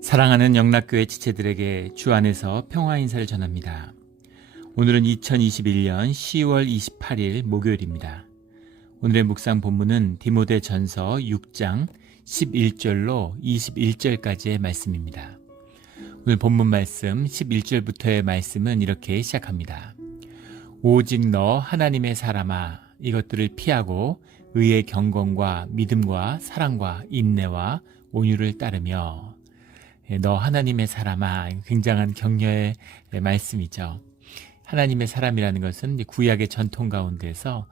사랑하는 영락교회 지체들에게 주 안에서 평화 인사를 전합니다. 오늘은 2021년 10월 28일 목요일입니다. 오늘의 묵상 본문은 디모데전서 6장 11절로 21절까지의 말씀입니다. 오늘 본문 말씀 11절부터의 말씀은 이렇게 시작합니다. 오직 너 하나님의 사람아, 이것들을 피하고 의의 경건과 믿음과 사랑과 인내와 온유를 따르며. 너 하나님의 사람아, 굉장한 격려의 말씀이죠. 하나님의 사람이라는 것은 구약의 전통 가운데서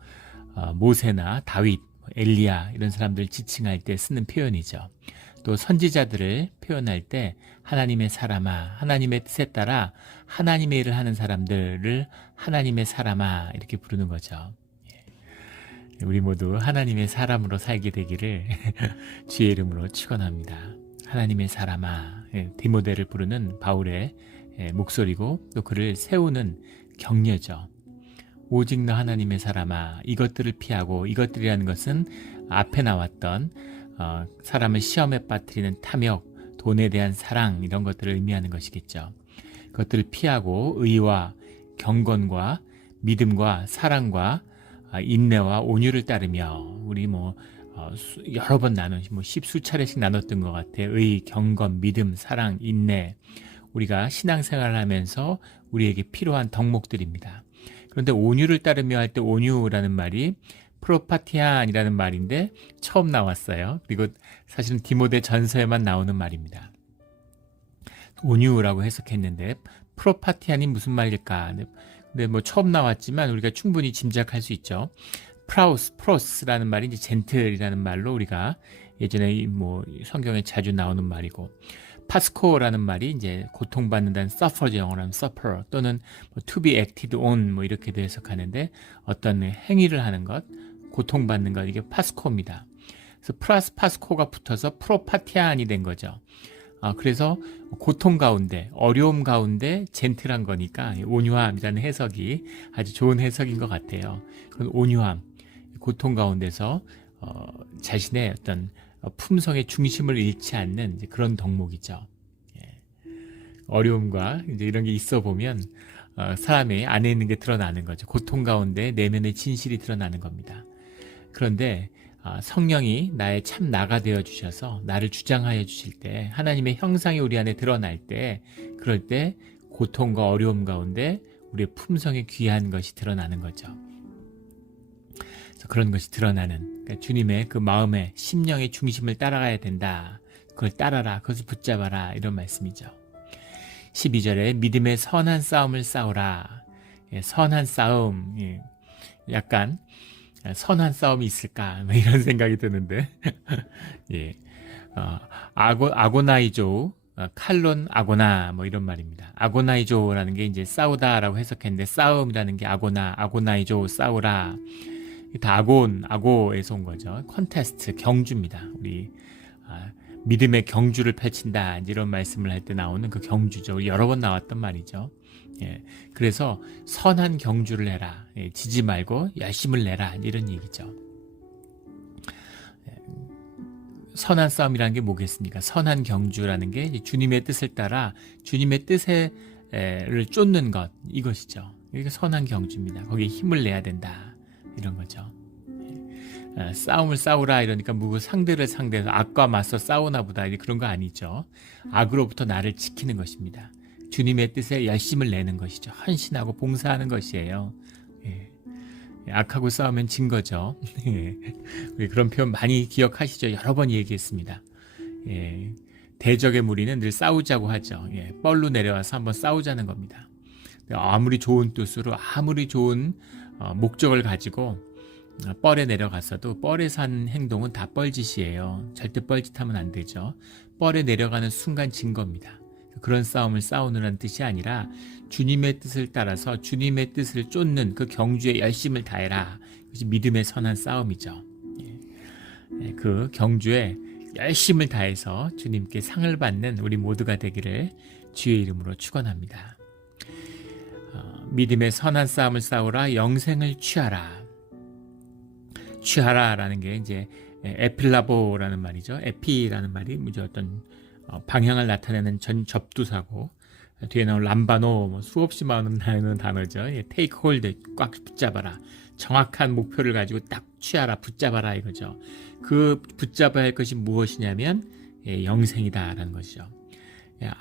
모세나 다윗, 엘리야 이런 사람들 지칭할 때 쓰는 표현이죠. 또 선지자들을 표현할 때 하나님의 사람아, 하나님의 뜻에 따라 하나님의 일을 하는 사람들을 하나님의 사람아 이렇게 부르는 거죠. 우리 모두 하나님의 사람으로 살게 되기를 주의 이름으로 축원합니다. 하나님의 사람아, 디모데를 부르는 바울의 목소리고 또 그를 세우는 격려죠. 오직 너 하나님의 사람아, 이것들을 피하고, 이것들이라는 것은 앞에 나왔던 사람을 시험에 빠뜨리는 탐욕, 돈에 대한 사랑 이런 것들을 의미하는 것이겠죠. 그것들을 피하고 의와 경건과 믿음과 사랑과 인내와 온유를 따르며, 우리 여러 번 나눈, 십수차례씩 나눴던 것 같아요. 의, 경건, 믿음, 사랑, 인내. 우리가 신앙생활을 하면서 우리에게 필요한 덕목들입니다. 그런데 온유를 따르며 할 때 온유라는 말이 프로파티안이라는 말인데 처음 나왔어요. 그리고 사실은 디모데 전서에만 나오는 말입니다. 온유라고 해석했는데 프로파티안이 무슨 말일까? 근데 처음 나왔지만 우리가 충분히 짐작할 수 있죠. 프로스라는 말이 이제 젠틀이라는 말로 우리가 예전에 성경에 자주 나오는 말이고, 파스코라는 말이 이제 고통받는다는 suffer죠. 영어로 하면 suffer 또는 to be acted on 이렇게도 해석하는데 어떤 행위를 하는 것, 고통받는 것, 이게 파스코입니다. 그래서 플러스 파스코가 붙어서 프로파티안이 된 거죠. 그래서 고통 가운데, 어려움 가운데 젠틀한 거니까 온유함이라는 해석이 아주 좋은 해석인 것 같아요. 그런 온유함, 고통 가운데서 자신의 어떤 품성의 중심을 잃지 않는 그런 덕목이죠. 어려움과 이제 이런 게 있어 보면 사람의 안에 있는 게 드러나는 거죠. 고통 가운데 내면의 진실이 드러나는 겁니다. 그런데 성령이 나의 참 나가 되어 주셔서 나를 주장하여 주실 때, 하나님의 형상이 우리 안에 드러날 때, 그럴 때 고통과 어려움 가운데 우리의 품성에 귀한 것이 드러나는 거죠. 그래서 그런 것이 드러나는, 그러니까 주님의 그 마음의 심령의 중심을 따라가야 된다. 그걸 따라라, 그것을 붙잡아라, 이런 말씀이죠. 12절에 믿음의 선한 싸움을 싸우라. 선한 싸움, 약간 선한 싸움이 있을까? 이런 생각이 드는데, 아고나이조, 칼론 아고나, 이런 말입니다. 아고나이조라는 게 이제 싸우다라고 해석했는데, 싸움이라는 게 아고나이조, 싸우라. 다 아고에서 온 거죠. 컨테스트, 경주입니다. 우리, 믿음의 경주를 펼친다. 이런 말씀을 할 때 나오는 그 경주죠. 여러 번 나왔던 말이죠. 그래서 선한 경주를 해라. 지지 말고 열심을 내라. 이런 얘기죠. 선한 싸움이라는 게 뭐겠습니까? 선한 경주라는 게 주님의 뜻을 따라 주님의 뜻을 쫓는 것, 이것이죠. 이게 선한 경주입니다. 거기에 힘을 내야 된다. 이런 거죠. 싸움을 싸우라 이러니까 상대를 상대해서 악과 맞서 싸우나 보다, 그런 거 아니죠. 악으로부터 나를 지키는 것입니다. 주님의 뜻에 열심을 내는 것이죠. 헌신하고 봉사하는 것이에요. 악하고 싸우면 진 거죠. 우리 그런 표현 많이 기억하시죠? 여러 번 얘기했습니다. 대적의 무리는 늘 싸우자고 하죠. 뻘로 내려와서 한번 싸우자는 겁니다. 아무리 좋은 뜻으로, 아무리 좋은 목적을 가지고 뻘에 내려갔어도 뻘에서 하는 행동은 다 뻘짓이에요. 절대 뻘짓하면 안 되죠. 뻘에 내려가는 순간 진 겁니다. 그런 싸움을 싸우느라는 뜻이 아니라 주님의 뜻을 따라서 주님의 뜻을 쫓는 그 경주에 열심을 다해라. 그것이 믿음의 선한 싸움이죠. 그 경주에 열심을 다해서 주님께 상을 받는 우리 모두가 되기를 주의 이름으로 축원합니다. 믿음의 선한 싸움을 싸우라. 영생을 취하라. 취하라라는 게 이제 에필라보라는 말이죠. 에피라는 말이 어떤 방향을 나타내는 접두사고, 뒤에 나온 람바노, 수없이 많은 단어죠. take hold, 꽉 붙잡아라. 정확한 목표를 가지고 딱 취하라, 붙잡아라 이거죠. 그 붙잡아야 할 것이 무엇이냐면 영생이다라는 것이죠.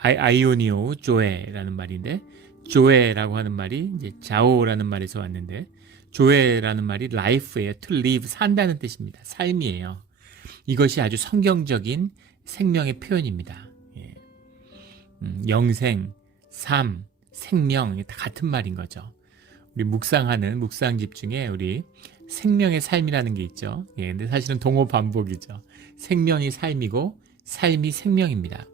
아이오니오 조에라는 말인데, 조에라고 하는 말이 이제 자오라는 말에서 왔는데, 조에라는 말이 life예요. to live, 산다는 뜻입니다. 삶이에요. 이것이 아주 성경적인 생명의 표현입니다. 영생, 삶, 생명, 다 같은 말인 거죠. 우리 묵상하는 묵상집 중에 우리 생명의 삶이라는 게 있죠. 근데 사실은 동호 반복이죠. 생명이 삶이고 삶이 생명입니다.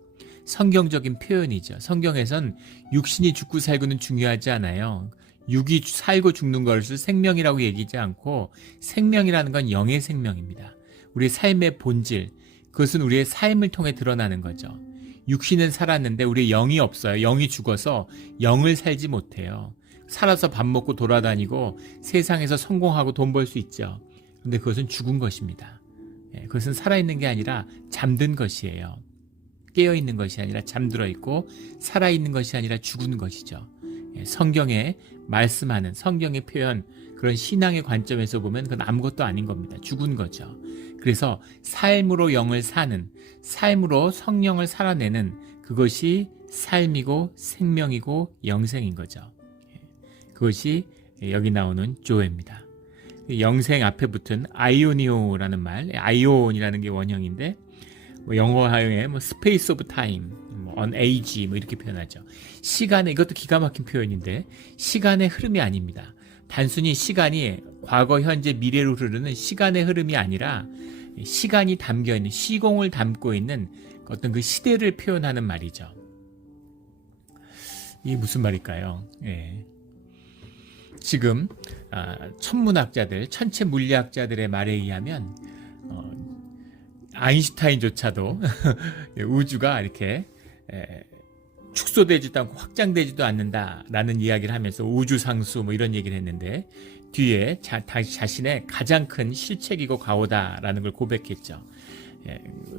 성경적인 표현이죠. 성경에선 육신이 죽고 살고는 중요하지 않아요. 육이 살고 죽는 것을 생명이라고 얘기하지 않고, 생명이라는 건 영의 생명입니다. 우리의 삶의 본질, 그것은 우리의 삶을 통해 드러나는 거죠. 육신은 살았는데 우리의 영이 없어요. 영이 죽어서 영을 살지 못해요. 살아서 밥 먹고 돌아다니고 세상에서 성공하고 돈 벌 수 있죠. 그런데 그것은 죽은 것입니다. 그것은 살아있는 게 아니라 잠든 것이에요. 깨어있는 것이 아니라 잠들어 있고, 살아있는 것이 아니라 죽은 것이죠. 성경에 말씀하는 성경의 표현, 그런 신앙의 관점에서 보면 그건 아무것도 아닌 겁니다. 죽은 거죠. 그래서 삶으로 영을 사는, 삶으로 성령을 살아내는, 그것이 삶이고 생명이고 영생인 거죠. 그것이 여기 나오는 조에입니다. 영생 앞에 붙은 아이오니오라는 말, 아이온이라는 게 원형인데, 영어하에 스페이스 오브 타임, on age 이렇게 표현하죠. 시간의, 이것도 기가 막힌 표현인데, 시간의 흐름이 아닙니다. 단순히 시간이 과거, 현재, 미래로 흐르는 시간의 흐름이 아니라, 시간이 담겨있는, 시공을 담고 있는 어떤 그 시대를 표현하는 말이죠. 이게 무슨 말일까요? 지금 천문학자들, 천체 물리학자들의 말에 의하면 아인슈타인조차도 우주가 이렇게 축소되지도 않고 확장되지도 않는다라는 이야기를 하면서 우주상수 이런 얘기를 했는데, 뒤에 자신의 가장 큰 실책이고 과오다라는 걸 고백했죠.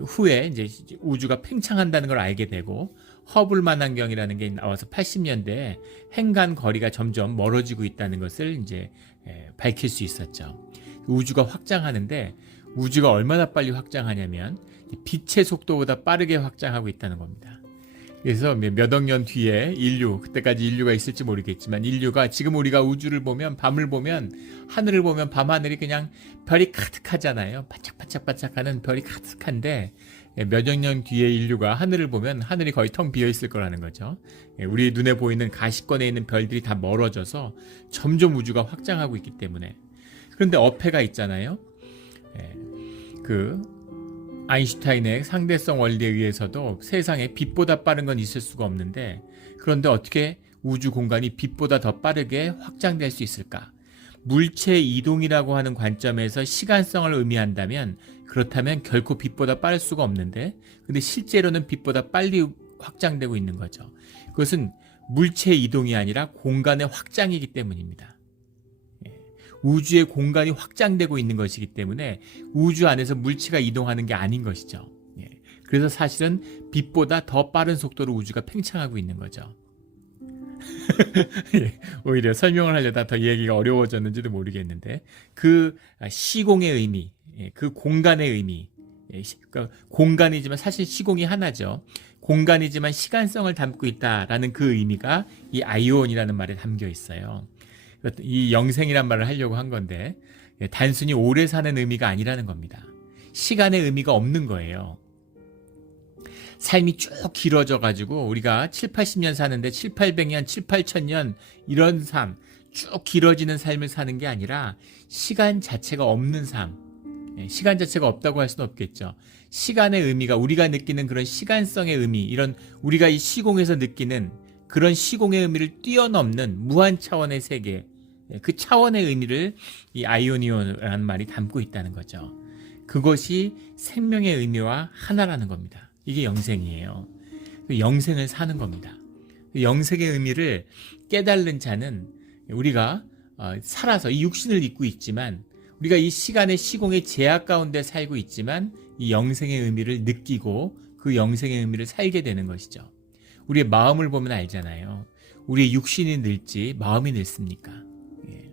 후에 이제 우주가 팽창한다는 걸 알게 되고, 허블 만환경이라는 게 나와서 80년대에 행간 거리가 점점 멀어지고 있다는 것을 이제 밝힐 수 있었죠. 우주가 확장하는데, 우주가 얼마나 빨리 확장하냐면 빛의 속도보다 빠르게 확장하고 있다는 겁니다. 그래서 몇 억 년 뒤에 그때까지 인류가 있을지 모르겠지만, 인류가 지금 우리가 우주를 보면, 밤을 보면, 하늘을 보면 밤하늘이 그냥 별이 가득하잖아요. 반짝반짝반짝하는 별이 가득한데, 몇 억 년 뒤에 인류가 하늘을 보면 하늘이 거의 텅 비어 있을 거라는 거죠. 우리 눈에 보이는 가시권에 있는 별들이 다 멀어져서 점점 우주가 확장하고 있기 때문에. 그런데 어폐가 있잖아요. 그 아인슈타인의 상대성 원리에 의해서도 세상에 빛보다 빠른 건 있을 수가 없는데, 그런데 어떻게 우주 공간이 빛보다 더 빠르게 확장될 수 있을까? 물체 이동이라고 하는 관점에서 시간성을 의미한다면, 그렇다면 결코 빛보다 빠를 수가 없는데, 근데 실제로는 빛보다 빨리 확장되고 있는 거죠. 그것은 물체 이동이 아니라 공간의 확장이기 때문입니다. 우주의 공간이 확장되고 있는 것이기 때문에 우주 안에서 물체가 이동하는 게 아닌 것이죠. 그래서 사실은 빛보다 더 빠른 속도로 우주가 팽창하고 있는 거죠. 오히려 설명을 하려다 더 얘기가 어려워졌는지도 모르겠는데, 그 시공의 의미, 그 공간의 의미, 그러니까 공간이지만 사실 시공이 하나죠. 공간이지만 시간성을 담고 있다라는 그 의미가 이 아이온이라는 말에 담겨 있어요. 이 영생이란 말을 하려고 한 건데, 단순히 오래 사는 의미가 아니라는 겁니다. 시간의 의미가 없는 거예요. 삶이 쭉 길어져 가지고 우리가 7, 80년 사는데 7, 800년, 7, 8천년 이런 삶, 쭉 길어지는 삶을 사는 게 아니라 시간 자체가 없는 삶. 시간 자체가 없다고 할 수는 없겠죠. 시간의 의미가, 우리가 느끼는 그런 시간성의 의미, 이런 우리가 이 시공에서 느끼는 그런 시공의 의미를 뛰어넘는 무한 차원의 세계, 그 차원의 의미를 이 아이오니오라는 말이 담고 있다는 거죠. 그것이 생명의 의미와 하나라는 겁니다. 이게 영생이에요. 영생을 사는 겁니다. 영생의 의미를 깨달는 자는, 우리가 살아서 이 육신을 입고 있지만, 우리가 이 시간의 시공의 제약 가운데 살고 있지만, 이 영생의 의미를 느끼고 그 영생의 의미를 살게 되는 것이죠. 우리의 마음을 보면 알잖아요. 우리의 육신이 늙지 마음이 늙습니까? 예.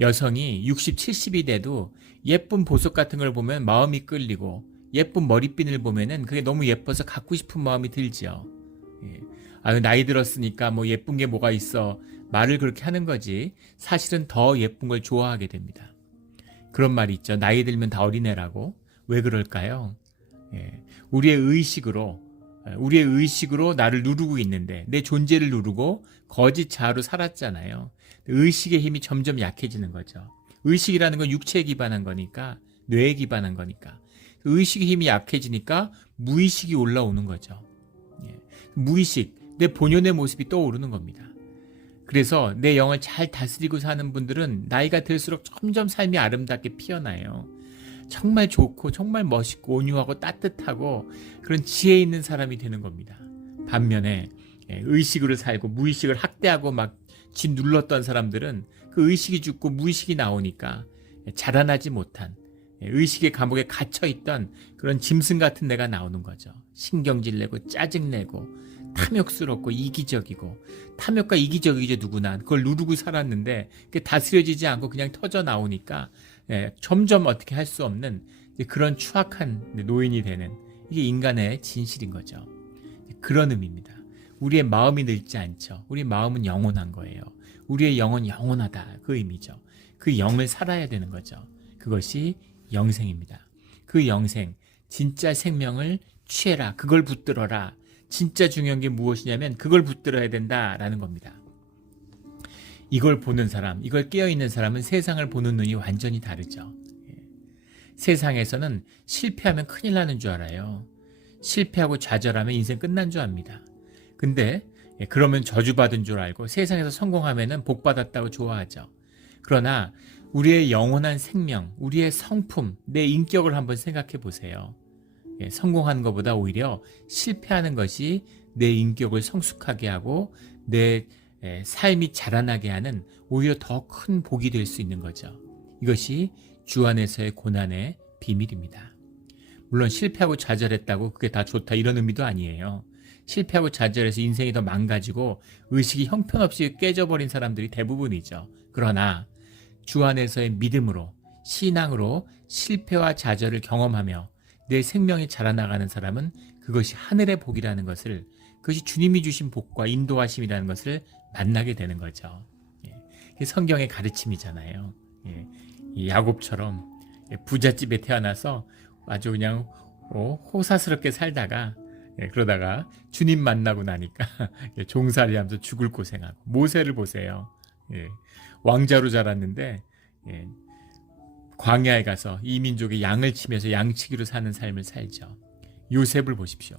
여성이 60, 70이 돼도 예쁜 보석 같은 걸 보면 마음이 끌리고 예쁜 머리핀을 보면은 그게 너무 예뻐서 갖고 싶은 마음이 들죠. 예. 나이 들었으니까 뭐 예쁜 게 뭐가 있어 말을 그렇게 하는 거지 사실은 더 예쁜 걸 좋아하게 됩니다. 그런 말이 있죠. 나이 들면 다 어린애라고. 왜 그럴까요? 예. 우리의 의식으로 나를 누르고 있는데 내 존재를 누르고 거짓 자아로 살았잖아요. 의식의 힘이 점점 약해지는 거죠. 의식이라는 건 육체에 기반한 거니까, 뇌에 기반한 거니까. 의식의 힘이 약해지니까 무의식이 올라오는 거죠. 예. 무의식, 내 본연의 모습이 떠오르는 겁니다. 그래서 내 영을 잘 다스리고 사는 분들은 나이가 들수록 점점 삶이 아름답게 피어나요. 정말 좋고 정말 멋있고 온유하고 따뜻하고 그런 지혜 있는 사람이 되는 겁니다. 반면에 의식으로 살고 무의식을 학대하고 막 짓눌렀던 사람들은 그 의식이 죽고 무의식이 나오니까 자라나지 못한 의식의 감옥에 갇혀있던 그런 짐승 같은 내가 나오는 거죠. 신경질 내고 짜증내고 탐욕스럽고 이기적이고, 탐욕과 이기적이죠. 누구나 그걸 누르고 살았는데 그게 다스려지지 않고 그냥 터져 나오니까 점점 어떻게 할 수 없는 그런 추악한 노인이 되는, 이게 인간의 진실인 거죠. 그런 의미입니다. 우리의 마음이 늙지 않죠. 우리 마음은 영원한 거예요. 우리의 영은 영원하다, 그 의미죠. 그 영을 살아야 되는 거죠. 그것이 영생입니다. 그 영생, 진짜 생명을 취해라, 그걸 붙들어라. 진짜 중요한 게 무엇이냐면 그걸 붙들어야 된다라는 겁니다. 이걸 보는 사람, 이걸 깨어있는 사람은 세상을 보는 눈이 완전히 다르죠. 세상에서는 실패하면 큰일 나는 줄 알아요. 실패하고 좌절하면 인생 끝난 줄 압니다. 근데 그러면 저주받은 줄 알고 세상에서 성공하면 복받았다고 좋아하죠. 그러나 우리의 영원한 생명, 우리의 성품, 내 인격을 한번 생각해 보세요. 성공하는 것보다 오히려 실패하는 것이 내 인격을 성숙하게 하고 내 삶이 자라나게 하는 오히려 더 큰 복이 될 수 있는 거죠. 이것이 주 안에서의 고난의 비밀입니다. 물론 실패하고 좌절했다고 그게 다 좋다 이런 의미도 아니에요. 실패하고 좌절해서 인생이 더 망가지고 의식이 형편없이 깨져버린 사람들이 대부분이죠. 그러나 주 안에서의 믿음으로, 신앙으로 실패와 좌절을 경험하며 내 생명이 자라나가는 사람은 그것이 하늘의 복이라는 것을, 그것이 주님이 주신 복과 인도하심이라는 것을 만나게 되는 거죠. 이게 성경의 가르침이잖아요. 이 야곱처럼 부잣집에 태어나서 아주 그냥 호사스럽게 살다가 그러다가 주님 만나고 나니까 종살이 하면서 죽을 고생하고, 모세를 보세요. 왕자로 자랐는데 광야에 가서 이 민족의 양을 치면서 양치기로 사는 삶을 살죠. 요셉을 보십시오.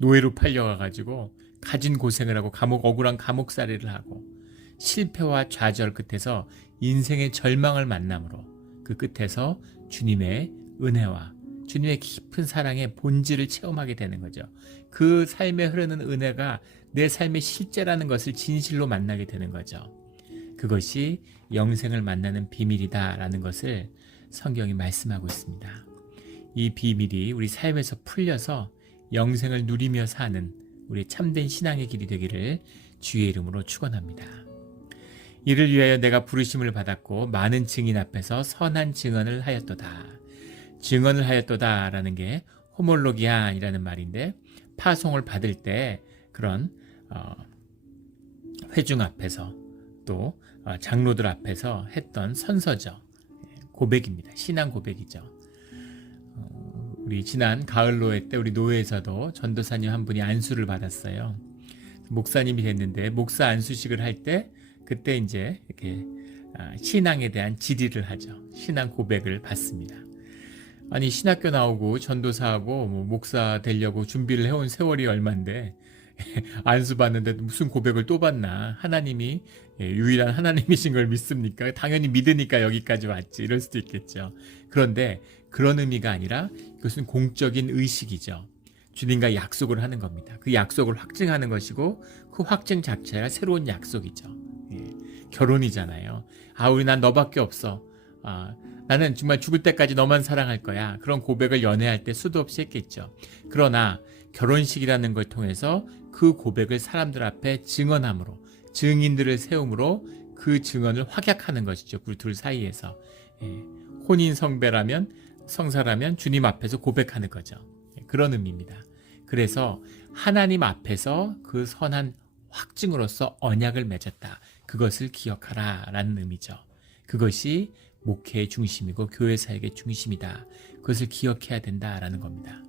노예로 팔려가가지고 가진 고생을 하고 억울한 감옥살이를 하고 실패와 좌절 끝에서 인생의 절망을 만남으로 그 끝에서 주님의 은혜와 주님의 깊은 사랑의 본질을 체험하게 되는 거죠. 그 삶에 흐르는 은혜가 내 삶의 실제라는 것을 진실로 만나게 되는 거죠. 그것이 영생을 만나는 비밀이다라는 것을 성경이 말씀하고 있습니다. 이 비밀이 우리 삶에서 풀려서 영생을 누리며 사는 우리 참된 신앙의 길이 되기를 주의 이름으로 축원합니다. 이를 위하여 내가 부르심을 받았고 많은 증인 앞에서 선한 증언을 하였도다. 증언을 하였도다라는 게 호몰로기안이라는 말인데, 파송을 받을 때 그런 회중 앞에서 또 장로들 앞에서 했던 선서죠. 고백입니다. 신앙 고백이죠. 우리 지난 가을 노회 때 우리 노회에서도 전도사님 한 분이 안수를 받았어요. 목사님이 됐는데 목사 안수식을 할 때 그때 이제 이렇게 신앙에 대한 질의를 하죠. 신앙 고백을 받습니다. 아니 신학교 나오고 전도사하고 목사 되려고 준비를 해온 세월이 얼만데 안수 받는데 무슨 고백을 또 받나? 하나님이 유일한 하나님이신 걸 믿습니까? 당연히 믿으니까 여기까지 왔지, 이럴 수도 있겠죠. 그런데 그런 의미가 아니라 그것은 공적인 의식이죠. 주님과 약속을 하는 겁니다. 그 약속을 확증하는 것이고 그 확증 자체가 새로운 약속이죠. 결혼이잖아요. 우리 난 너밖에 없어. 나는 정말 죽을 때까지 너만 사랑할 거야. 그런 고백을 연애할 때 수도 없이 했겠죠. 그러나 결혼식이라는 걸 통해서 그 고백을 사람들 앞에 증언함으로, 증인들을 세움으로 그 증언을 확약하는 것이죠. 그 둘 사이에서. 혼인 성사라면 주님 앞에서 고백하는 거죠. 그런 의미입니다. 그래서 하나님 앞에서 그 선한 확증으로서 언약을 맺었다. 그것을 기억하라 라는 의미죠. 그것이 목회의 중심이고 교회 사역의 중심이다. 그것을 기억해야 된다라는 겁니다.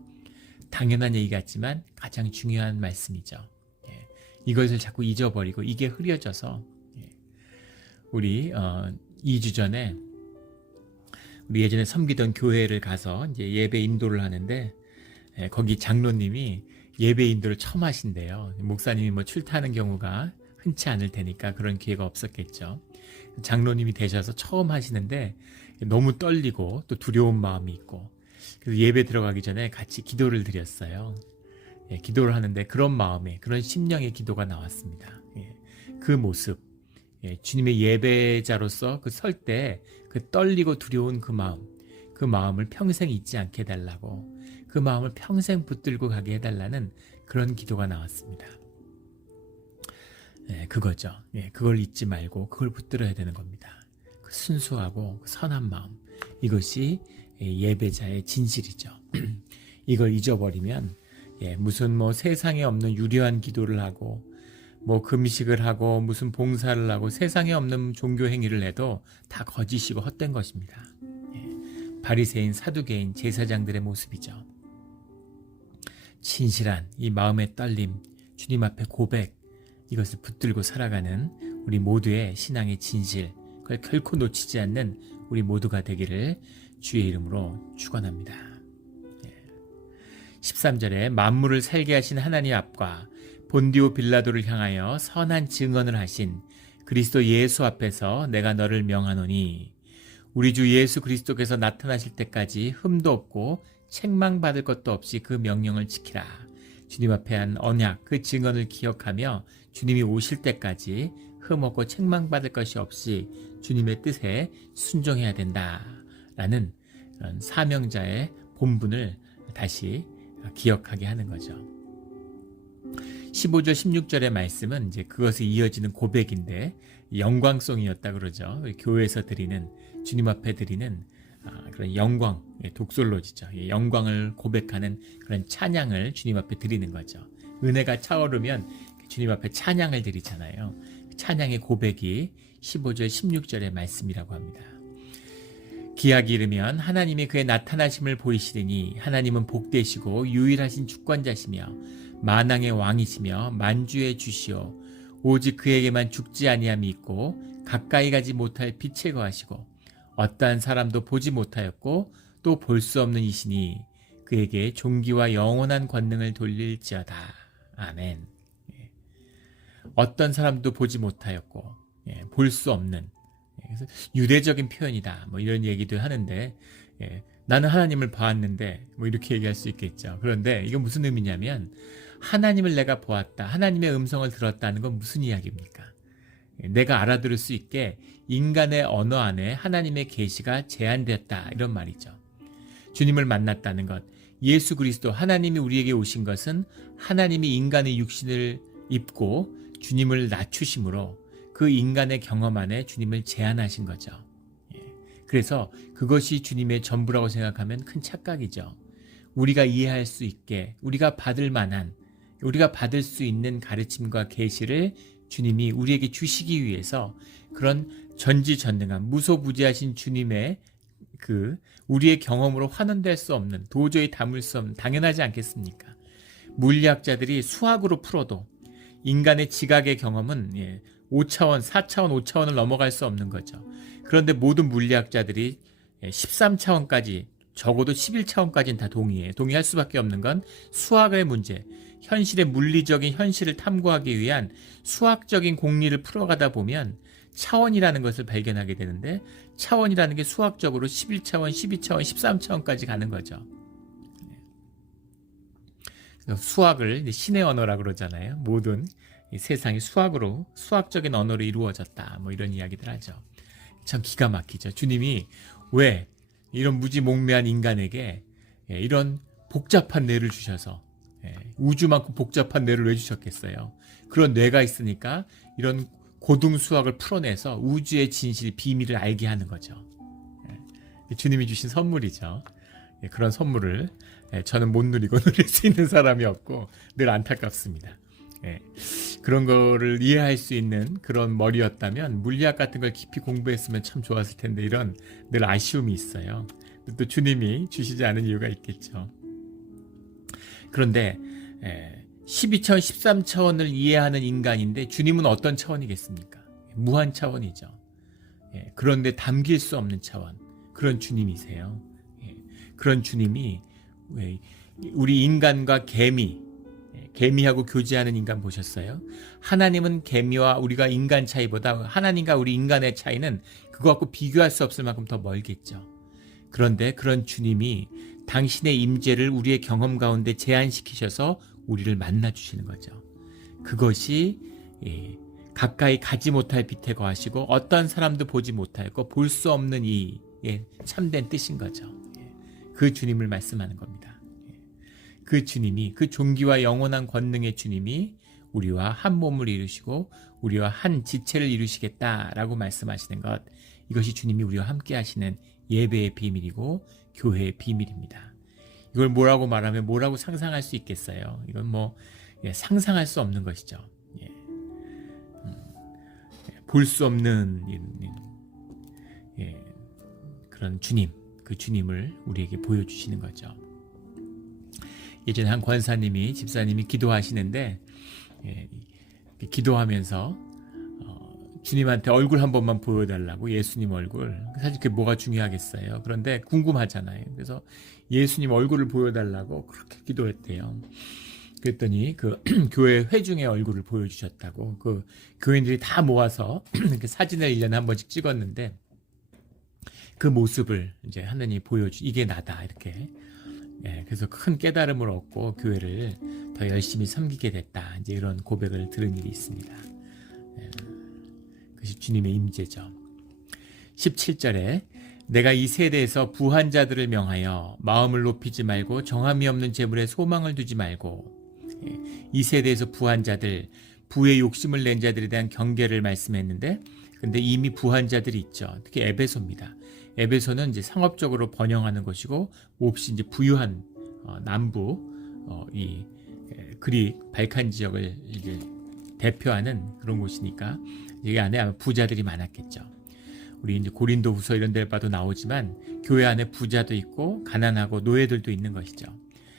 당연한 얘기 같지만 가장 중요한 말씀이죠. 이것을 자꾸 잊어버리고 이게 흐려져서 우리 2주 전에 우리 예전에 섬기던 교회를 가서 이제 예배 인도를 하는데 거기 장로님이 예배 인도를 처음 하신대요. 목사님이 뭐 출타하는 경우가 흔치 않을 테니까 그런 기회가 없었겠죠. 장로님이 되셔서 처음 하시는데 너무 떨리고 또 두려운 마음이 있고 그래서 예배 들어가기 전에 같이 기도를 드렸어요. 기도를 하는데 그런 마음에 그런 심령의 기도가 나왔습니다. 그 모습, 주님의 예배자로서 그 설 때 그 떨리고 두려운 그 마음을 평생 잊지 않게 해달라고, 그 마음을 평생 붙들고 가게 해달라는 그런 기도가 나왔습니다. 그거죠. 그걸 잊지 말고 그걸 붙들어야 되는 겁니다. 그 순수하고 그 선한 마음, 이것이 예배자의 진실이죠. 이걸 잊어버리면 무슨 뭐 세상에 없는 유려한 기도를 하고 뭐 금식을 하고 무슨 봉사를 하고 세상에 없는 종교 행위를 해도 다 거짓이고 헛된 것입니다. 바리새인, 사두개인, 제사장들의 모습이죠. 진실한 이 마음의 떨림, 주님 앞에 고백, 이것을 붙들고 살아가는 우리 모두의 신앙의 진실, 그걸 결코 놓치지 않는 우리 모두가 되기를 주의 이름으로 축원합니다. 13절에 만물을 살게 하신 하나님 앞과 본디오 빌라도를 향하여 선한 증언을 하신 그리스도 예수 앞에서 내가 너를 명하노니 우리 주 예수 그리스도께서 나타나실 때까지 흠도 없고 책망받을 것도 없이 그 명령을 지키라. 주님 앞에 한 언약, 그 증언을 기억하며 주님이 오실 때까지 흠없고 책망받을 것이 없이 주님의 뜻에 순종해야 된다라는 사명자의 본분을 다시 기억하게 하는 거죠. 15절 16절의 말씀은 이제 그것에 이어지는 고백인데 영광송이었다 그러죠. 교회에서 드리는, 주님 앞에 드리는 그런 영광, 독솔로지죠. 영광을 고백하는 그런 찬양을 주님 앞에 드리는 거죠. 은혜가 차오르면 주님 앞에 찬양을 드리잖아요. 찬양의 고백이 15절 16절의 말씀이라고 합니다. 기약이 이르면 하나님이 그의 나타나심을 보이시리니 하나님은 복되시고 유일하신 주권자시며 만왕의 왕이시며 만주의 주시오 오직 그에게만 죽지 아니함이 있고 가까이 가지 못할 빛에 거하시고 어떠한 사람도 보지 못하였고 또 볼 수 없는 이시니 그에게 존귀와 영원한 권능을 돌릴지어다. 아멘. 어떤 사람도 보지 못하였고 볼 수 없는, 그래서 유대적인 표현이다 뭐 이런 얘기도 하는데 나는 하나님을 보았는데 뭐 이렇게 얘기할 수 있겠죠. 그런데 이게 무슨 의미냐면 하나님을 내가 보았다, 하나님의 음성을 들었다는 건 무슨 이야기입니까? 내가 알아들을 수 있게 인간의 언어 안에 하나님의 계시가 제한되었다 이런 말이죠. 주님을 만났다는 것, 예수 그리스도 하나님이 우리에게 오신 것은 하나님이 인간의 육신을 입고 주님을 낮추심으로 그 인간의 경험 안에 주님을 제한하신 거죠. 그래서 그것이 주님의 전부라고 생각하면 큰 착각이죠. 우리가 이해할 수 있게, 우리가 받을 만한, 우리가 받을 수 있는 가르침과 계시를 주님이 우리에게 주시기 위해서 그런 전지전능한 무소부지하신 주님의 우리의 경험으로 환원될 수 없는, 도저히 담을 수 없는, 당연하지 않겠습니까? 물리학자들이 수학으로 풀어도 인간의 지각의 경험은 5차원, 4차원, 5차원을 넘어갈 수 없는 거죠. 그런데 모든 물리학자들이 13차원까지, 적어도 11차원까지는 다 동의할 수밖에 없는 건 수학의 문제, 현실의 물리적인 현실을 탐구하기 위한 수학적인 공리를 풀어가다 보면 차원이라는 것을 발견하게 되는데, 차원이라는 게 수학적으로 11차원, 12차원, 13차원까지 가는 거죠. 수학을 신의 언어라고 그러잖아요. 모든 이 세상이 수학적인 언어로 이루어졌다 뭐 이런 이야기들 하죠. 참 기가 막히죠. 주님이 왜 이런 무지몽매한 인간에게 이런 복잡한 뇌를 주셔서 우주만큼 복잡한 뇌를 왜 주셨겠어요. 그런 뇌가 있으니까 이런 고등수학을 풀어내서 우주의 진실, 비밀을 알게 하는 거죠. 주님이 주신 선물이죠. 그런 선물을 저는 못 누리고 누릴 수 있는 사람이 없고 늘 안타깝습니다. 그런 거를 이해할 수 있는 그런 머리였다면 물리학 같은 걸 깊이 공부했으면 참 좋았을 텐데 이런 늘 아쉬움이 있어요. 또 주님이 주시지 않은 이유가 있겠죠. 그런데 12차원, 13차원을 이해하는 인간인데 주님은 어떤 차원이겠습니까? 무한 차원이죠. 그런데 담길 수 없는 차원, 그런 주님이세요. 그런 주님이 우리 인간과 개미하고 교제하는 인간 보셨어요? 하나님은 개미와 우리가 인간 차이보다 하나님과 우리 인간의 차이는 그거 갖고 비교할 수 없을 만큼 더 멀겠죠. 그런데 그런 주님이 당신의 임재를 우리의 경험 가운데 제한시키셔서 우리를 만나주시는 거죠. 그것이 가까이 가지 못할 빛에 거하시고 어떤 사람도 보지 못할 거 볼 수 없는 이 참된 뜻인 거죠. 그 주님을 말씀하는 겁니다. 그 주님이, 그 존귀와 영원한 권능의 주님이 우리와 한 몸을 이루시고 우리와 한 지체를 이루시겠다라고 말씀하시는 것, 이것이 주님이 우리와 함께 하시는 예배의 비밀이고 교회의 비밀입니다. 이걸 뭐라고 말하면 뭐라고 상상할 수 있겠어요? 이건 상상할 수 없는 것이죠. 볼 수 없는 그런 주님, 그 주님을 우리에게 보여주시는 거죠. 예전에 한 권사님이, 집사님이 기도하시는데 기도하면서 주님한테 얼굴 한 번만 보여달라고, 예수님 얼굴. 사실 그게 뭐가 중요하겠어요. 그런데 궁금하잖아요. 그래서 예수님 얼굴을 보여달라고 그렇게 기도했대요. 그랬더니 그 교회 회중의 얼굴을 보여주셨다고. 그 교인들이 다 모아서 사진을 1년에 한 번씩 찍었는데 그 모습을 이제 하나님이 이게 나다, 이렇게. 그래서 큰 깨달음을 얻고 교회를 더 열심히 섬기게 됐다. 이제 이런 고백을 들은 일이 있습니다. 그것이 주님의 임재죠. 17절에 내가 이 세대에서 부한 자들을 명하여 마음을 높이지 말고 정함이 없는 재물에 소망을 두지 말고, 이 세대에서 부한 자들, 부의 욕심을 낸 자들에 대한 경계를 말씀했는데, 근데 이미 부한 자들이 있죠. 특히 에베소입니다. 에베소는 이제 상업적으로 번영하는 것이고, 몹시 이제 부유한 남부 이 그릭 발칸 지역을 이제 대표하는 그런 곳이니까 여기 안에 아마 부자들이 많았겠죠. 우리 이제 고린도후서 이런 데 봐도 나오지만 교회 안에 부자도 있고 가난하고 노예들도 있는 것이죠.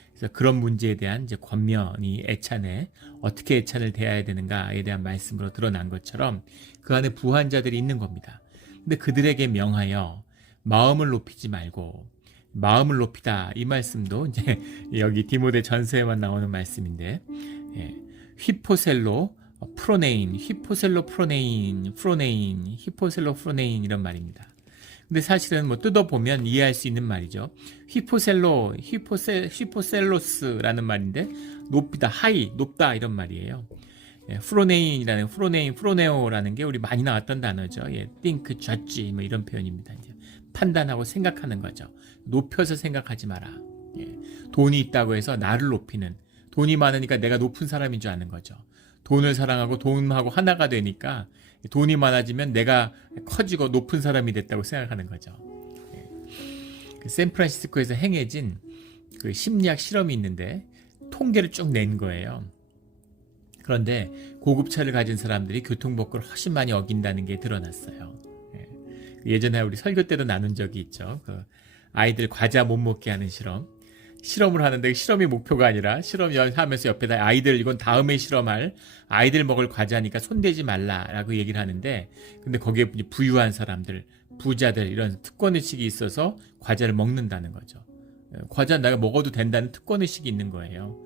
그래서 그런 문제에 대한 이제 권면이 애찬에 어떻게 애찬을 대해야 되는가에 대한 말씀으로 드러난 것처럼 그 안에 부한 자들이 있는 겁니다. 근데 그들에게 명하여 마음을 높이지 말고, 마음을 높이다, 이 말씀도 이제 여기 디모데 전서에만 나오는 말씀인데, 휘포셀로 프로네인, 휘포셀로 프로네인, 휘포셀로 프로네인, 이런 말입니다. 근데 사실은 뜯어보면 이해할 수 있는 말이죠. 휘포셀로스라는 말인데 높이다, 하이, 높다, 이런 말이에요. 프로네오라는 게 우리 많이 나왔던 단어죠. think, judge, 이런 표현입니다. 이제 판단하고 생각하는 거죠. 높여서 생각하지 마라. 돈이 있다고 해서 나를 높이는, 돈이 많으니까 내가 높은 사람인 줄 아는 거죠. 돈을 사랑하고 돈하고 하나가 되니까 돈이 많아지면 내가 커지고 높은 사람이 됐다고 생각하는 거죠. 샌프란시스코에서 행해진 그 심리학 실험이 있는데 통계를 쭉 낸 거예요. 그런데 고급차를 가진 사람들이 교통법규를 훨씬 많이 어긴다는 게 드러났어요. 예전에 우리 설교 때도 나눈 적이 있죠. 그 아이들 과자 못 먹게 하는 실험을 하는데, 실험이 목표가 아니라 실험하면서 옆에다 아이들, 이건 다음에 실험할 아이들 먹을 과자니까 손대지 말라라고 얘기를 하는데, 근데 거기에 부유한 사람들, 부자들, 이런 특권의식이 있어서 과자를 먹는다는 거죠. 과자 내가 먹어도 된다는 특권의식이 있는 거예요.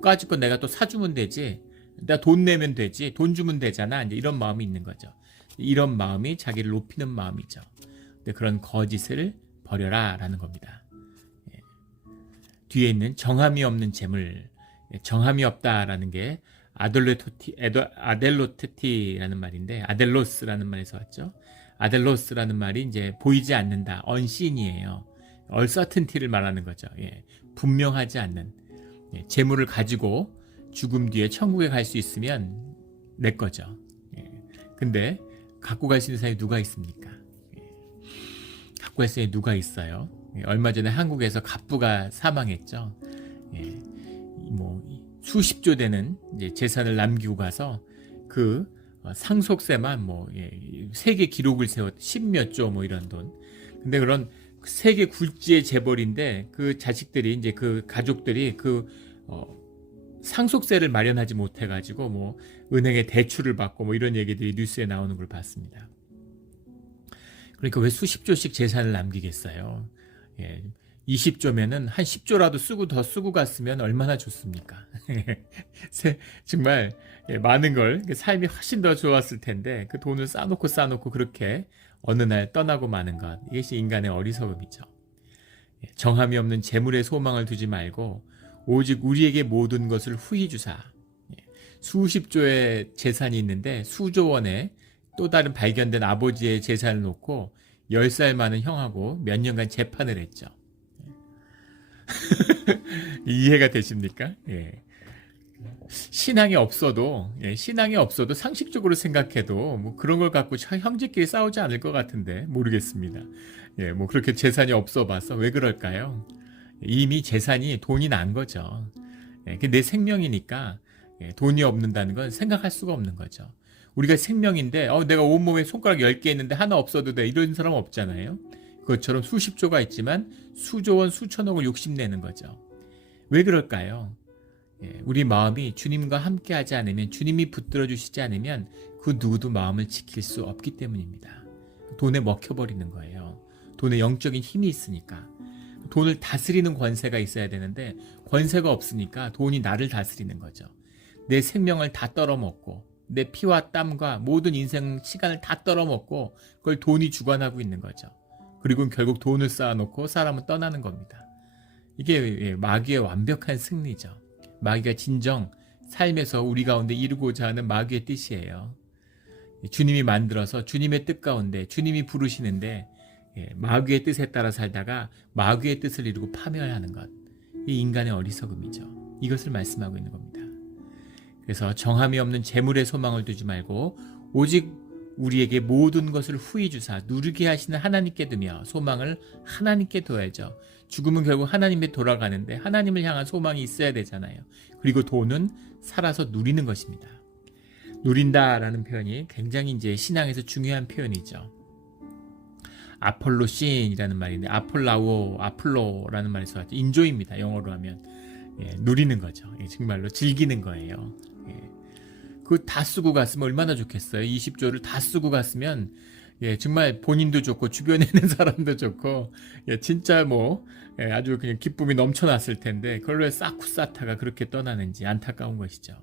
까짓 거 내가 또 사주면 되지, 내가 돈 내면 되지, 돈 주면 되잖아, 이제 이런 마음이 있는 거죠. 이런 마음이 자기를 높이는 마음이죠. 근데 그런 거짓을 버려라 라는 겁니다. 뒤에 있는 정함이 없는 재물, 정함이 없다라는 게 아델로테티라는 말인데, 아델로스라는 말에서 왔죠. 아델로스라는 말이 이제 보이지 않는다, unseen이에요. uncertainty를 말하는 거죠. 예, 분명하지 않는. 예, 재물을 가지고 죽음 뒤에 천국에 갈 수 있으면 내 거죠. 예, 근데 갖고 갈 수 있는 사람이 누가 있습니까? 예, 갖고 갈 수 있는 누가 있어요? 예, 얼마 전에 한국에서 갑부가 사망했죠. 예, 뭐 수십조 되는 이제 재산을 남기고 가서 그 상속세만 뭐 세계 기록을 세웠 10몇 조 뭐 이런 돈. 근데 그런 세계 굴지의 재벌인데 그 자식들이 이제 그 가족들이 그 상속세를 마련하지 못해 가지고 뭐 은행에 대출을 받고 뭐 이런 얘기들이 뉴스에 나오는 걸 봤습니다. 그러니까 왜 수십조씩 재산을 남기겠어요? 예. 20조면은 한 10조라도 쓰고 더 쓰고 갔으면 얼마나 좋습니까? 정말 많은 걸 삶이 훨씬 더 좋았을 텐데 그 돈을 쌓아놓고 그렇게 어느 날 떠나고 마는 것, 이것이 인간의 어리석음이죠. 정함이 없는 재물에 소망을 두지 말고 오직 우리에게 모든 것을 후히 주사. 수십조의 재산이 있는데 수조 원에 또 다른 발견된 아버지의 재산을 놓고 10살 많은 형하고 몇 년간 재판을 했죠. 이해가 되십니까? 예. 신앙이 없어도 상식적으로 생각해도 뭐 그런 걸 갖고 형제끼리 싸우지 않을 것 같은데 모르겠습니다. 예, 뭐 그렇게 재산이 없어 봐서 왜 그럴까요? 이미 재산이 돈이 난 거죠. 예, 내 생명이니까 돈이 없는다는 건 생각할 수가 없는 거죠. 우리가 생명인데 내가 온몸에 손가락 10개 있는데 하나 없어도 돼, 이런 사람 없잖아요. 그것처럼 수십조가 있지만 수조원 수천억을 욕심내는 거죠. 왜 그럴까요? 우리 마음이 주님과 함께하지 않으면, 주님이 붙들어 주시지 않으면 그 누구도 마음을 지킬 수 없기 때문입니다. 돈에 먹혀버리는 거예요. 돈에 영적인 힘이 있으니까. 돈을 다스리는 권세가 있어야 되는데 권세가 없으니까 돈이 나를 다스리는 거죠. 내 생명을 다 떨어먹고 내 피와 땀과 모든 인생 시간을 다 떨어먹고 그걸 돈이 주관하고 있는 거죠. 그리고 결국 돈을 쌓아놓고 사람은 떠나는 겁니다. 이게 마귀의 완벽한 승리죠. 마귀가 진정 삶에서 우리 가운데 이루고자 하는 마귀의 뜻이에요. 주님이 만들어서 주님의 뜻 가운데 주님이 부르시는데 마귀의 뜻에 따라 살다가 마귀의 뜻을 이루고 파멸하는 것, 이 인간의 어리석음이죠. 이것을 말씀하고 있는 겁니다. 그래서 정함이 없는 재물에 소망을 두지 말고 오직 우리에게 모든 것을 후히 주사 누리게 하시는 하나님께 두며 소망을 하나님께 둬야죠. 죽음은 결국 하나님에 돌아가는데 하나님을 향한 소망이 있어야 되잖아요. 그리고 돈은 살아서 누리는 것입니다. 누린다라는 표현이 굉장히 이제 신앙에서 중요한 표현이죠. 아폴로신이라는 말인데 아폴로라는 말에서 왔죠. 인조입니다. 영어로 하면 누리는 거죠. 정말로 즐기는 거예요. 그거 다 쓰고 갔으면 얼마나 좋겠어요. 20조를 다 쓰고 갔으면 정말 본인도 좋고 주변에 있는 사람도 좋고 진짜 뭐 아주 그냥 기쁨이 넘쳐났을 텐데 그걸 왜 쌓다가 그렇게 떠나는지 안타까운 것이죠.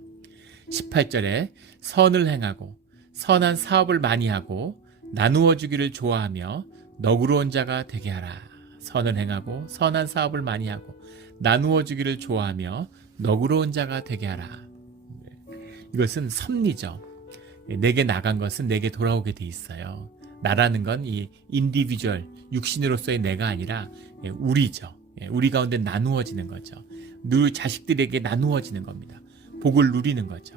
18절에 선을 행하고 선한 사업을 많이 하고 나누어 주기를 좋아하며 너그러운 자가 되게 하라. 선을 행하고 선한 사업을 많이 하고 나누어 주기를 좋아하며 너그러운 자가 되게 하라. 이것은 섭리죠. 내게 나간 것은 내게 돌아오게 돼 있어요. 나라는 건 이 인디비주얼, 육신으로서의 내가 아니라 우리죠. 우리 가운데 나누어지는 거죠. 늘 자식들에게 나누어지는 겁니다. 복을 누리는 거죠.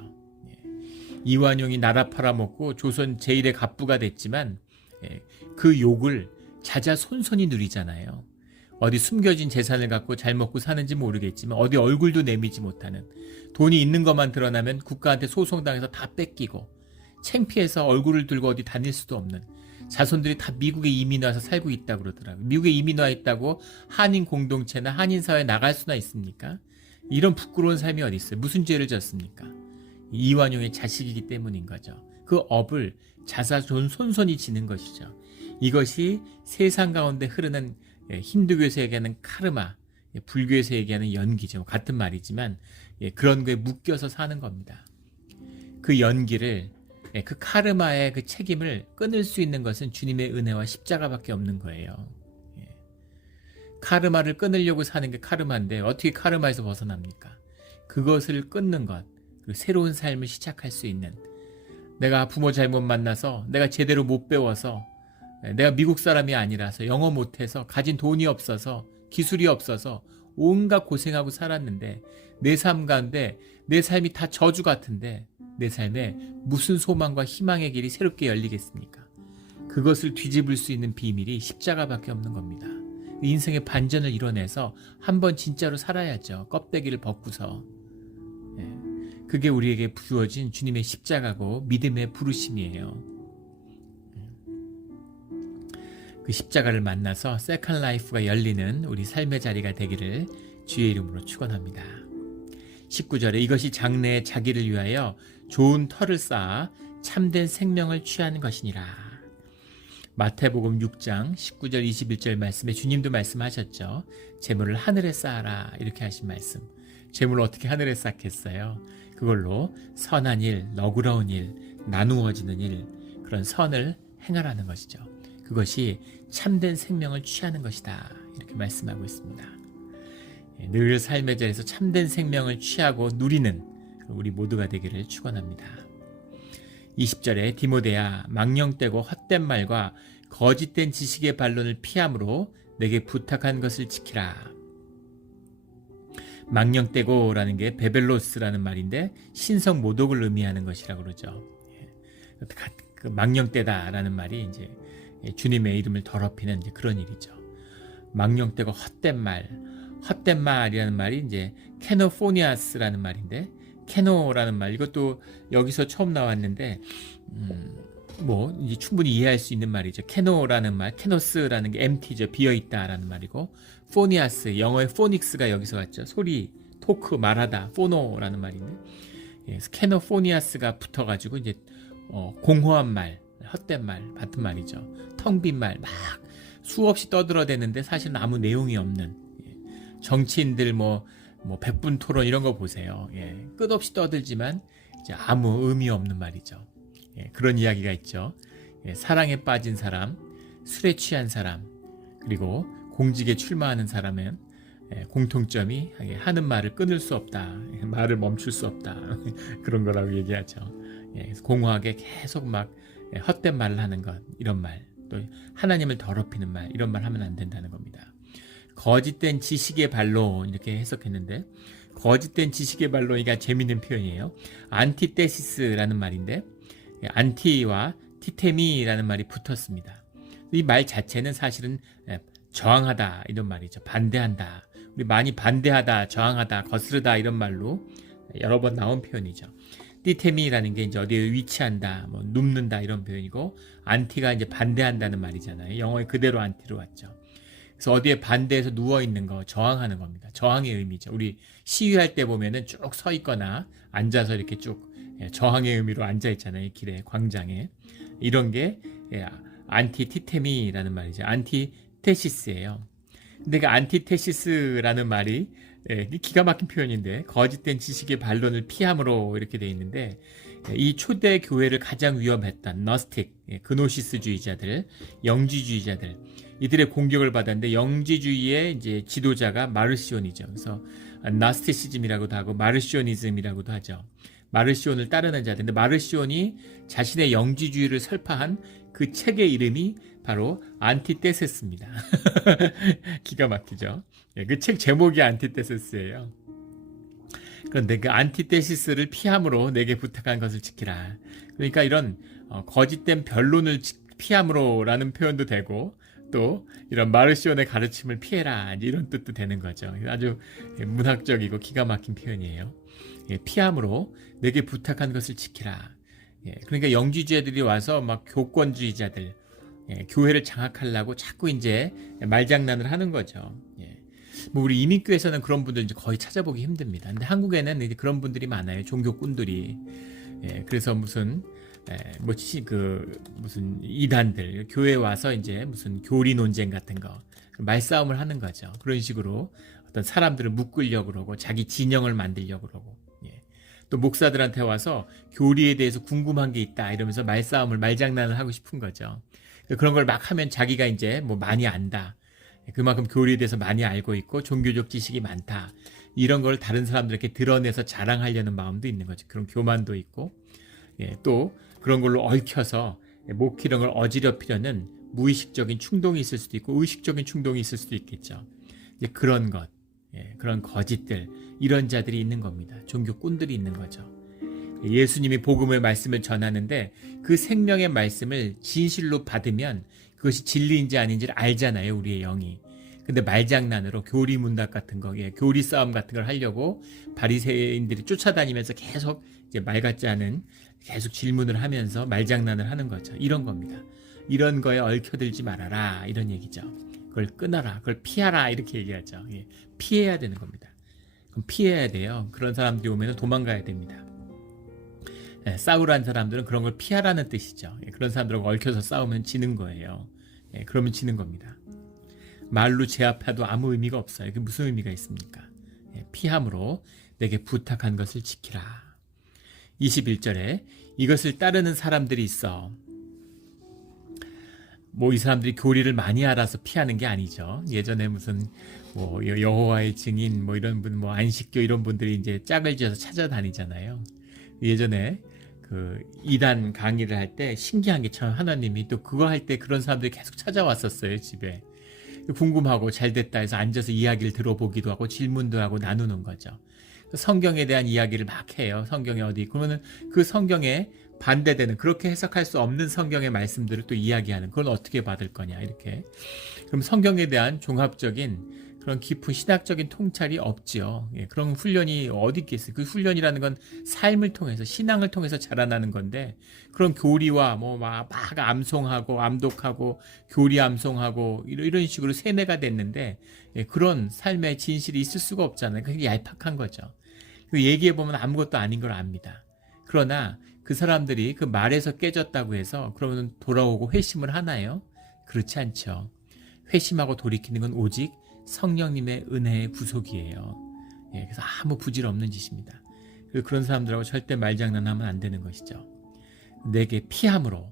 이완용이 나라 팔아먹고 조선 제1의 갑부가 됐지만 그 욕을 자자손손이 누리잖아요. 어디 숨겨진 재산을 갖고 잘 먹고 사는지 모르겠지만 어디 얼굴도 내미지 못하는, 돈이 있는 것만 드러나면 국가한테 소송당해서 다 뺏기고 창피해서 얼굴을 들고 어디 다닐 수도 없는 자손들이 다 미국에 이민 와서 살고 있다고 그러더라고요. 미국에 이민 와 있다고 한인 공동체나 한인 사회에 나갈 수나 있습니까? 이런 부끄러운 삶이 어디 있어요? 무슨 죄를 졌습니까? 이완용의 자식이기 때문인 거죠. 그 업을 자자손손이 지는 것이죠. 이것이 세상 가운데 흐르는 힌두교에서 얘기하는 카르마, 불교에서 얘기하는 연기죠. 같은 말이지만 그런 거에 묶여서 사는 겁니다. 그 연기를, 그 카르마의 그 책임을 끊을 수 있는 것은 주님의 은혜와 십자가밖에 없는 거예요. 카르마를 끊으려고 사는 게 카르마인데 어떻게 카르마에서 벗어납니까? 그것을 끊는 것, 그리고 새로운 삶을 시작할 수 있는, 내가 부모 잘못 만나서 내가 제대로 못 배워서 내가 미국 사람이 아니라서 영어 못해서 가진 돈이 없어서 기술이 없어서 온갖 고생하고 살았는데 내 삶 가운데 내 삶이 다 저주 같은데 내 삶에 무슨 소망과 희망의 길이 새롭게 열리겠습니까? 그것을 뒤집을 수 있는 비밀이 십자가밖에 없는 겁니다. 인생의 반전을 이뤄내서 한번 진짜로 살아야죠. 껍데기를 벗고서. 그게 우리에게 주어진 주님의 십자가고 믿음의 부르심이에요. 그 십자가를 만나서 세컨 라이프가 열리는 우리 삶의 자리가 되기를 주의 이름으로 축원합니다. 19절에 이것이 장래에 자기를 위하여 좋은 터를 쌓아 참된 생명을 취하는 것이니라. 마태복음 6장 19절 21절 말씀에 주님도 말씀하셨죠. 재물을 하늘에 쌓아라 이렇게 하신 말씀. 재물을 어떻게 하늘에 쌓겠어요? 그걸로 선한 일, 너그러운 일, 나누어지는 일, 그런 선을 행하라는 것이죠. 그것이 참된 생명을 취하는 것이다 이렇게 말씀하고 있습니다. 늘 삶의 자리에서 참된 생명을 취하고 누리는 우리 모두가 되기를 축원합니다. 20절에 디모데야 망령되고 헛된 말과 거짓된 지식의 반론을 피함으로 내게 부탁한 것을 지키라. 망령되고라는 게 베벨로스라는 말인데 신성 모독을 의미하는 것이라고 그러죠. 그 망령되다라는 말이 이제 주님의 이름을 더럽히는 이제 그런 일이죠. 망령되고 헛된 말이라는 말이 이제 케노포니아스라는 말인데 케노라는 말 이것도 여기서 처음 나왔는데 뭐 이제 충분히 이해할 수 있는 말이죠. 케노라는 말, 케노스라는 게 empty죠, 비어 있다라는 말이고 포니아스 영어의 포닉스가 여기서 왔죠. 소리, 토크, 말하다, 포노라는 말인데 케노포니아스가 붙어가지고 이제 공허한 말, 헛된 말 같은 말이죠. 텅 빈 말 막 수없이 떠들어대는데 사실은 아무 내용이 없는 정치인들 뭐 백분 토론 이런 거 보세요. 끝없이 떠들지만 이제 아무 의미 없는 말이죠. 그런 이야기가 있죠. 사랑에 빠진 사람, 술에 취한 사람, 그리고 공직에 출마하는 사람은 공통점이 하는 말을 끊을 수 없다. 말을 멈출 수 없다. 그런 거라고 얘기하죠. 공허하게 계속 막 헛된 말을 하는 것, 이런 말, 또 하나님을 더럽히는 말, 이런 말 하면 안 된다는 겁니다. 거짓된 지식의 반론 이렇게 해석했는데 거짓된 지식의 반론이가 재밌는 표현이에요. 안티테시스라는 말인데 안티와 티테미라는 말이 붙었습니다. 이 말 자체는 사실은 저항하다 이런 말이죠. 반대한다. 우리 많이 반대하다, 저항하다, 거스르다 이런 말로 여러 번 나온 표현이죠. 티테미라는 게 이제 어디에 위치한다, 뭐 눕는다 이런 표현이고 안티가 이제 반대한다는 말이잖아요. 영어에 그대로 안티로 왔죠. 그래서 어디에 반대해서 누워 있는 거 저항하는 겁니다. 저항의 의미죠. 우리 시위할 때 보면은 쭉 서 있거나 앉아서 이렇게 쭉 저항의 의미로 앉아 있잖아요. 길에 광장에 이런 게 안티티테미라는 말이죠. 안티테시스예요. 근데 그 안티테시스라는 말이 기가 막힌 표현인데 거짓된 지식의 반론을 피함으로 이렇게 돼 있는데 이 초대 교회를 가장 위험했던 너스틱, 그노시스주의자들, 영지주의자들 이들의 공격을 받았는데 영지주의의 이제 지도자가 마르시온이죠. 그래서 나스티시즘이라고도 하고 마르시오니즘이라고도 하죠. 마르시온을 따르는 자들. 근데 마르시온이 자신의 영지주의를 설파한 그 책의 이름이 바로 안티테세스입니다. 기가 막히죠. 그 책 제목이 안티테세스예요. 그런데 그 안티테시스를 피함으로 내게 부탁한 것을 지키라. 그러니까 이런 거짓된 변론을 피함으로라는 표현도 되고 또 이런 마르시온의 가르침을 피해라 이런 뜻도 되는 거죠. 아주 문학적이고 기가 막힌 표현이에요. 피함으로 내게 부탁한 것을 지키라. 그러니까 영지주의자들이 와서 막 교권주의자들 교회를 장악하려고 자꾸 이제 말장난을 하는 거죠. 뭐 우리 이민교에서는 그런 분들 이제 거의 찾아보기 힘듭니다. 근데 한국에는 이제 그런 분들이 많아요. 종교꾼들이. 그래서 무슨 무슨 이단들 교회에 와서 이제 무슨 교리 논쟁 같은 거 말싸움을 하는 거죠. 그런 식으로 어떤 사람들을 묶으려고 그러고 자기 진영을 만들려고 그러고 또 목사들한테 와서 교리에 대해서 궁금한 게 있다 이러면서 말장난을 하고 싶은 거죠. 그런 걸 막 하면 자기가 이제 뭐 많이 안다. 그만큼 교리에 대해서 많이 알고 있고 종교적 지식이 많다. 이런 걸 다른 사람들에게 드러내서 자랑하려는 마음도 있는 거죠. 그런 교만도 있고 또 그런 걸로 얽혀서 목회령을 어지럽히려는 무의식적인 충동이 있을 수도 있고 의식적인 충동이 있을 수도 있겠죠. 이제 그런 것, 그런 거짓들, 이런 자들이 있는 겁니다. 종교꾼들이 있는 거죠. 예수님이 복음의 말씀을 전하는데 그 생명의 말씀을 진실로 받으면 그것이 진리인지 아닌지를 알잖아요, 우리의 영이. 근데 말장난으로 교리 문답 같은 거, 교리 싸움 같은 걸 하려고 바리새인들이 쫓아다니면서 계속 이제 말 같지 않은 계속 질문을 하면서 말장난을 하는 거죠. 이런 겁니다. 이런 거에 얽혀들지 말아라, 이런 얘기죠. 그걸 끊어라, 그걸 피하라, 이렇게 얘기하죠. 피해야 되는 겁니다. 그럼 피해야 돼요. 그런 사람들이 오면 도망가야 됩니다. 싸우라는 사람들은 그런 걸 피하라는 뜻이죠. 그런 사람들하고 얽혀서 싸우면 지는 거예요. 그러면 지는 겁니다. 말로 제압해도 아무 의미가 없어요. 그게 무슨 의미가 있습니까? 피함으로 내게 부탁한 것을 지키라. 21절에 이것을 따르는 사람들이 있어. 뭐 이 사람들이 교리를 많이 알아서 피하는 게 아니죠. 예전에 무슨 뭐 여호와의 증인 뭐 이런 분, 뭐 안식교 이런 분들이 이제 짝을 지어서 찾아다니잖아요. 예전에 그 이단 강의를 할 때 신기한 게 참 하나님이 또 그거 할 때 그런 사람들이 계속 찾아왔었어요, 집에. 궁금하고 잘 됐다 해서 앉아서 이야기를 들어보기도 하고 질문도 하고 나누는 거죠. 성경에 대한 이야기를 막 해요. 성경에 어디 그러면은 그 성경에 반대되는, 그렇게 해석할 수 없는 성경의 말씀들을 또 이야기하는, 그건 어떻게 받을 거냐, 이렇게. 그럼 성경에 대한 종합적인 그런 깊은 신학적인 통찰이 없지요. 그런 훈련이 어디 있겠어요. 그 훈련이라는 건 삶을 통해서, 신앙을 통해서 자라나는 건데, 그런 교리와 뭐 막 암송하고 암독하고 교리 암송하고 이런 식으로 세뇌가 됐는데, 그런 삶의 진실이 있을 수가 없잖아요. 그게 얄팍한 거죠. 얘기해보면 아무것도 아닌 걸 압니다. 그러나 그 사람들이 그 말에서 깨졌다고 해서 그러면 돌아오고 회심을 하나요? 그렇지 않죠. 회심하고 돌이키는 건 오직 성령님의 은혜의 구속이에요. 그래서 아무 부질 없는 짓입니다. 그런 사람들하고 절대 말장난하면 안 되는 것이죠. 내게 피함으로,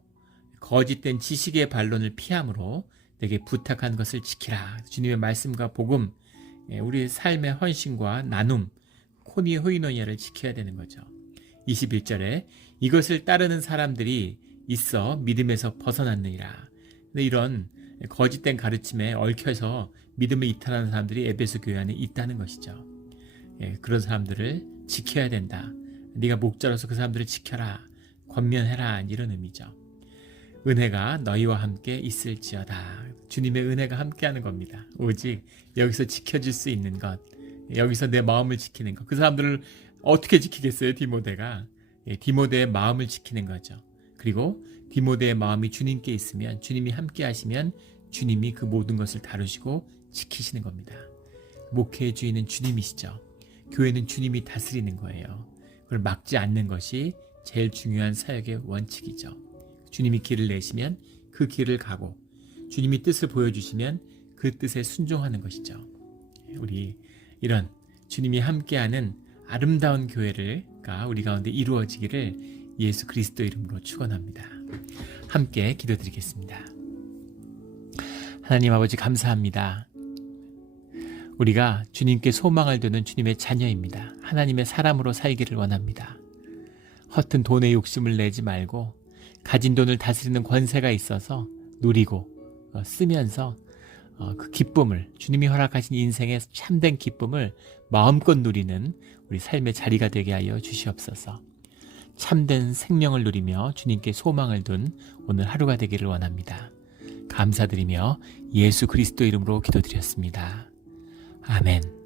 거짓된 지식의 반론을 피함으로 내게 부탁한 것을 지키라. 주님의 말씀과 복음, 우리 삶의 헌신과 나눔, 코니 호이노니아를 지켜야 되는 거죠. 21절에 이것을 따르는 사람들이 있어 믿음에서 벗어났느니라. 근데 이런 거짓된 가르침에 얽혀서 믿음을 이탈하는 사람들이 에베소 교회 안에 있다는 것이죠. 그런 사람들을 지켜야 된다. 네가 목자로서 그 사람들을 지켜라. 권면해라. 이런 의미죠. 은혜가 너희와 함께 있을지어다. 주님의 은혜가 함께하는 겁니다. 오직 여기서 지켜줄 수 있는 것, 여기서 내 마음을 지키는 것. 그 사람들을 어떻게 지키겠어요? 디모데가. 디모데의 마음을 지키는 거죠. 그리고 디모데의 마음이 주님께 있으면, 주님이 함께 하시면 주님이 그 모든 것을 다루시고 지키시는 겁니다. 목회의 주인은 주님이시죠. 교회는 주님이 다스리는 거예요. 그걸 막지 않는 것이 제일 중요한 사역의 원칙이죠. 주님이 길을 내시면 그 길을 가고, 주님이 뜻을 보여주시면 그 뜻에 순종하는 것이죠. 우리 이런 주님이 함께하는 아름다운 교회가 우리 가운데 이루어지기를 예수 그리스도 이름으로 축원합니다. 함께 기도드리겠습니다. 하나님 아버지, 감사합니다. 우리가 주님께 소망을 두는 주님의 자녀입니다. 하나님의 사람으로 살기를 원합니다. 허튼 돈의 욕심을 내지 말고 가진 돈을 다스리는 권세가 있어서 누리고 쓰면서 그 기쁨을, 주님이 허락하신 인생의 참된 기쁨을 마음껏 누리는 우리 삶의 자리가 되게 하여 주시옵소서. 참된 생명을 누리며 주님께 소망을 둔 오늘 하루가 되기를 원합니다. 감사드리며 예수 그리스도 이름으로 기도드렸습니다. 아멘.